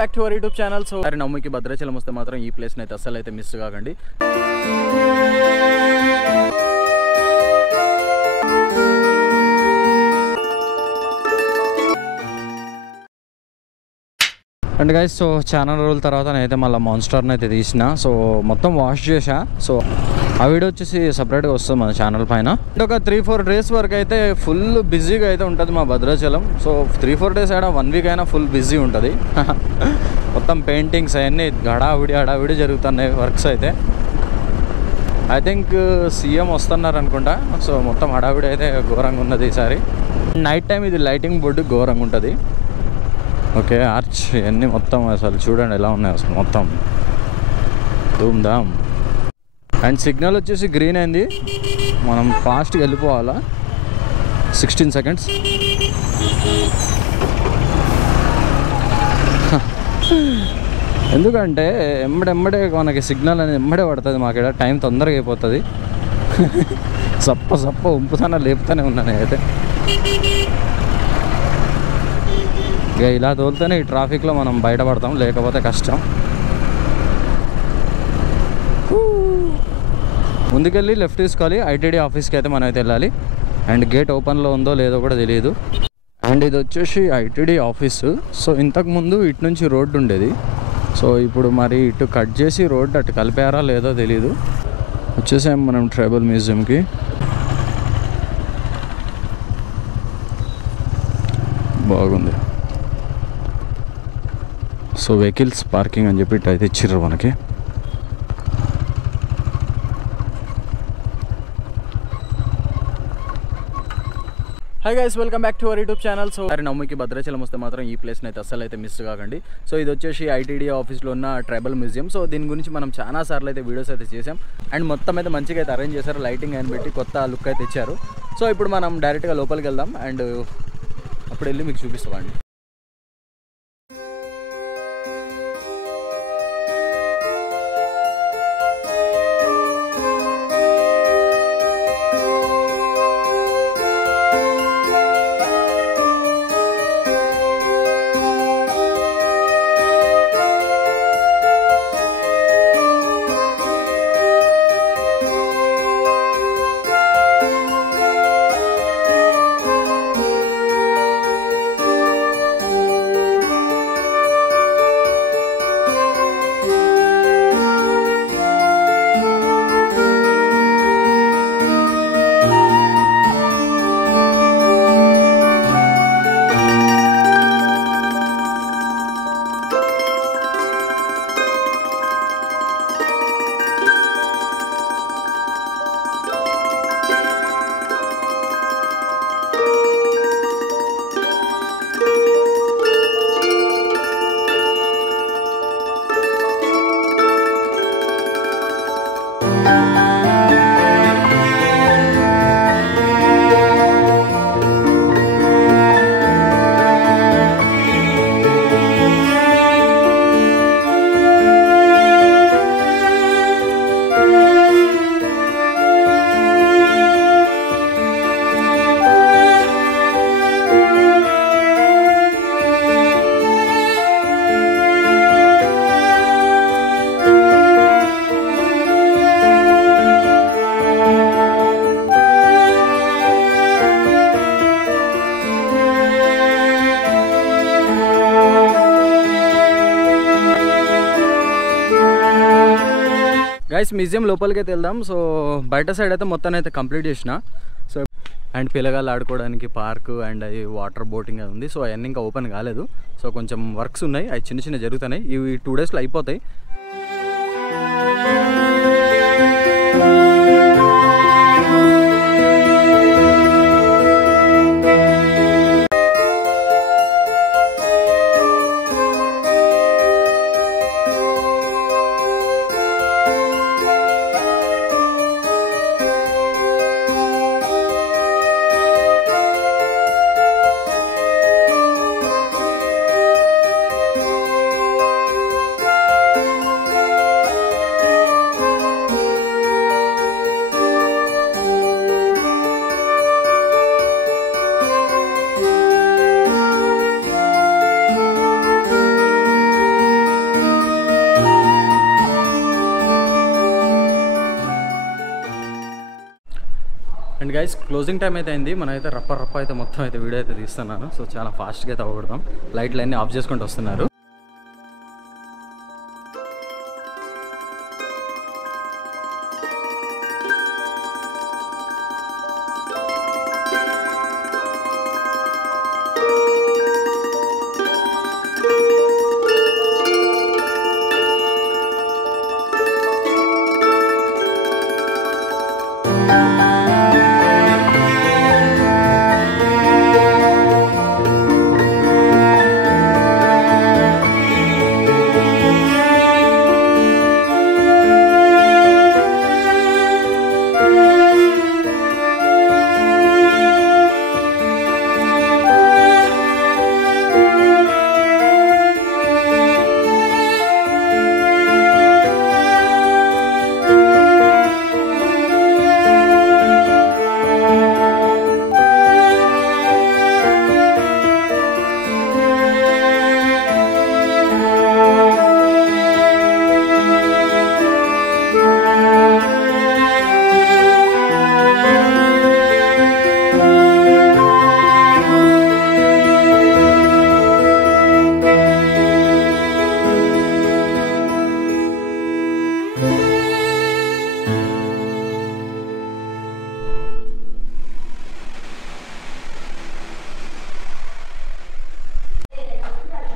Back to our YouTube channel. So నమ్ముకి భద్రాచలం వస్తే మాత్రం ఈ ప్లేస్ని అయితే అస్సలు అయితే మిస్ కాకండి. అండ్ గైస్, సో చాలా రోజుల తర్వాత నేనైతే మళ్ళీ మాన్స్టర్ని అయితే తీసిన. సో మొత్తం వాష్ చేసా. సో ఆ వీడియో వచ్చేసి సపరేట్గా వస్తుంది మన ఛానల్ పైన. ఒక 3-4 డేస్ వరకు అయితే ఫుల్ బిజీగా అయితే ఉంటుంది మా భద్రాచలం. సో 3-4 డేస్ అయినా 1 వీక్ అయినా ఫుల్ బిజీ ఉంటుంది. మొత్తం పెయింటింగ్స్ అవన్నీ హడావిడి జరుగుతున్నాయి వర్క్స్ అయితే. ఐ థింక్ సీఎం వస్తున్నారు అనుకుంటా. సో మొత్తం హడావిడి అయితే ఘోరంగా ఉన్నది ఈసారి. నైట్ టైం ఇది లైటింగ్ బోర్డు ఘోరంగా ఉంటుంది. ఓకే, ఆర్చ్ ఇవన్నీ మొత్తం అసలు చూడండి ఎలా ఉన్నాయి అసలు మొత్తం ధూమ్ ధామ్. అండ్ సిగ్నల్ వచ్చేసి గ్రీన్ అయింది, మనం ఫాస్ట్గా వెళ్ళిపోవాలా. 16 సెకండ్స్. ఎందుకంటే ఎమ్మడే మనకి సిగ్నల్ అనేది ఎమ్మడే పడుతుంది. మాకు ఇక్కడ టైం తొందరగా అయిపోతుంది. సప్ప ఉంపుతానే లేపుతానే ఉన్నాను అయితే. ఇక ఇలా తోలితేనే ఈ ట్రాఫిక్లో మనం బయటపడతాం, లేకపోతే కష్టం. ముందుకెళ్ళి లెఫ్ట్ తీసుకోవాలి. ఐటీడీ ఆఫీస్కి అయితే మనం అయితే వెళ్ళాలి. అండ్ గేట్ ఓపెన్లో ఉందో లేదో కూడా తెలియదు. అండ్ ఇది వచ్చేసి ఐటీడీ ఆఫీసు. సో ఇంతకుముందు ఇటు నుంచి రోడ్డు ఉండేది. సో ఇప్పుడు మరి ఇటు కట్ చేసి రోడ్డు అటు కలిపారా లేదో తెలీదు. వచ్చేసాం మనం ట్రైబల్ మ్యూజియంకి. బాగుంది. సో వెహికల్స్ పార్కింగ్ అని చెప్పి ఇటు అయితే ఇచ్చిర్రు మనకి. Hi guys, welcome back to our YouTube channel. So నమ్ముకి భద్రాచలం వస్తే మాత్రం ఈ ప్లేస్ని అయితే అస్సలు అయితే మిస్ కాకండి. సో ఇది వచ్చేసి ఐటీడీ ఆఫీస్లో ఉన్న ట్రైబల్ మ్యూజియం. సో దీని గురించి మనం చాలా సార్లు అయితే వీడియోస్ అయితే చేసాం. అండ్ మొత్తం అయితే మంచిగా అయితే అరేంజ్ చేశారు, లైటింగ్ అని పెట్టి కొత్త లుక్ అయితే ఇచ్చారు. సో ఇప్పుడు మనం డైరెక్ట్గా లోపలికి వెళ్దాం అండ్ అప్పుడు వెళ్ళి మీకు చూపిస్తామండి. గైస్, మ్యూజియం లోపలికి అయితే వెళ్దాం. సో బయట సైడ్ అయితే మొత్తం అయితే కంప్లీట్ చేసిన. సో అండ్ పిల్లగాళ్ళు ఆడుకోవడానికి పార్క్ అండ్ అది వాటర్ బోటింగ్ అది ఉంది. సో అవన్నీ ఇంకా ఓపెన్ కాలేదు. సో కొంచెం వర్క్స్ ఉన్నాయి, అవి చిన్న జరుగుతున్నాయి. ఇవి 2 డేస్లో అయిపోతాయి. గైస్ క్లోజింగ్ టైం అయితే అయింది. మనం అయితే రప్ప అయితే మొత్తం అయితే వీడియో అయితే తీస్తున్నాను. సో చాలా ఫాస్ట్గా అయితే అవ్వకూడదాం. లైట్లు అన్నీ ఆఫ్ చేసుకుంటూ వస్తున్నారు.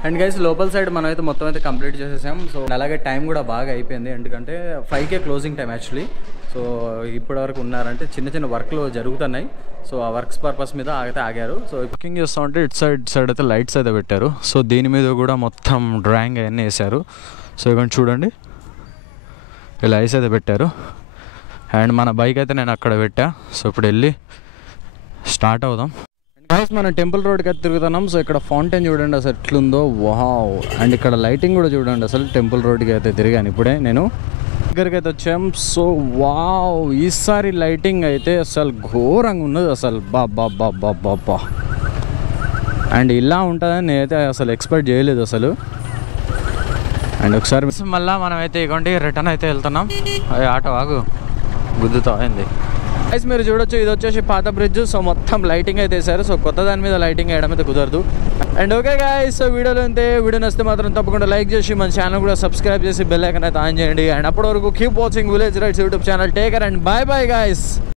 అండ్ గైస్ లోపల సైడ్ మనం అయితే మొత్తం అయితే కంప్లీట్ చేసేసాం. సో అలాగే టైం కూడా బాగా అయిపోయింది. ఎందుకంటే 5కే క్లోజింగ్ టైం యాక్చువల్లీ. సో ఇప్పటివరకు ఉన్నారంటే చిన్న చిన్న వర్క్లు జరుగుతున్నాయి. సో ఆ వర్క్స్ పర్పస్ మీద అయితే ఆగారు. సో బుకింగ్ చేస్తూ ఉంటే ఇటు సైడ్ అయితే లైట్స్ అయితే పెట్టారు. సో దీని మీద కూడా మొత్తం డ్రాయింగ్ అవన్నీ వేశారు. సో ఇక్కడ చూడండి ఇలా ఐస్ అయితే పెట్టారు. అండ్ మన బైక్ అయితే నేను అక్కడ పెట్టా. సో ఇప్పుడు వెళ్ళి స్టార్ట్ అవుదాం. మనం టెంపుల్ రోడ్కి అయితే తిరుగుతున్నాం. సో ఇక్కడ ఫౌంటైన్ చూడండి అసలు ఎట్లుందో, వావ్. అండ్ ఇక్కడ లైటింగ్ కూడా చూడండి. అసలు టెంపుల్ రోడ్కి అయితే తిరిగాను ఇప్పుడే నేను, దగ్గరికి అయితే వచ్చాం. సో వావ్, ఈసారి లైటింగ్ అయితే అసలు ఘోరంగా ఉన్నది అసలు, బాబా. అండ్ ఇలా ఉంటుందని నేనైతే అసలు ఎక్స్పెక్ట్ చేయలేదు అసలు. అండ్ ఒకసారి మళ్ళీ మనం అయితే ఇవ్వండి రిటర్న్ అయితే వెళ్తున్నాం. అది ఆటో ఆగు గుద్దుతా అయింది. గైస్ మీరు చూడొచ్చు, ఇది వచ్చేసి పాత బ్రిడ్జ్. సో మొత్తం లైటింగ్ అయితే వేసారు. సో కొత్త దాని మీద లైటింగ్ వేయడం అయితే కుదరదు. అండ్ ఓకే గైస్, సో వీడియోలో అంతే. వీడియో నచ్చితే మాత్రం తప్పకుండా లైక్ చేసి మన ఛానల్ కూడా సబ్స్క్రైబ్ చేసి బెల్ ఐకాన్ అయితే ఆన్ చేయండి. అండ్ అప్పటి వరకు keep watching village rides YouTube channel. Take care and by bye guys.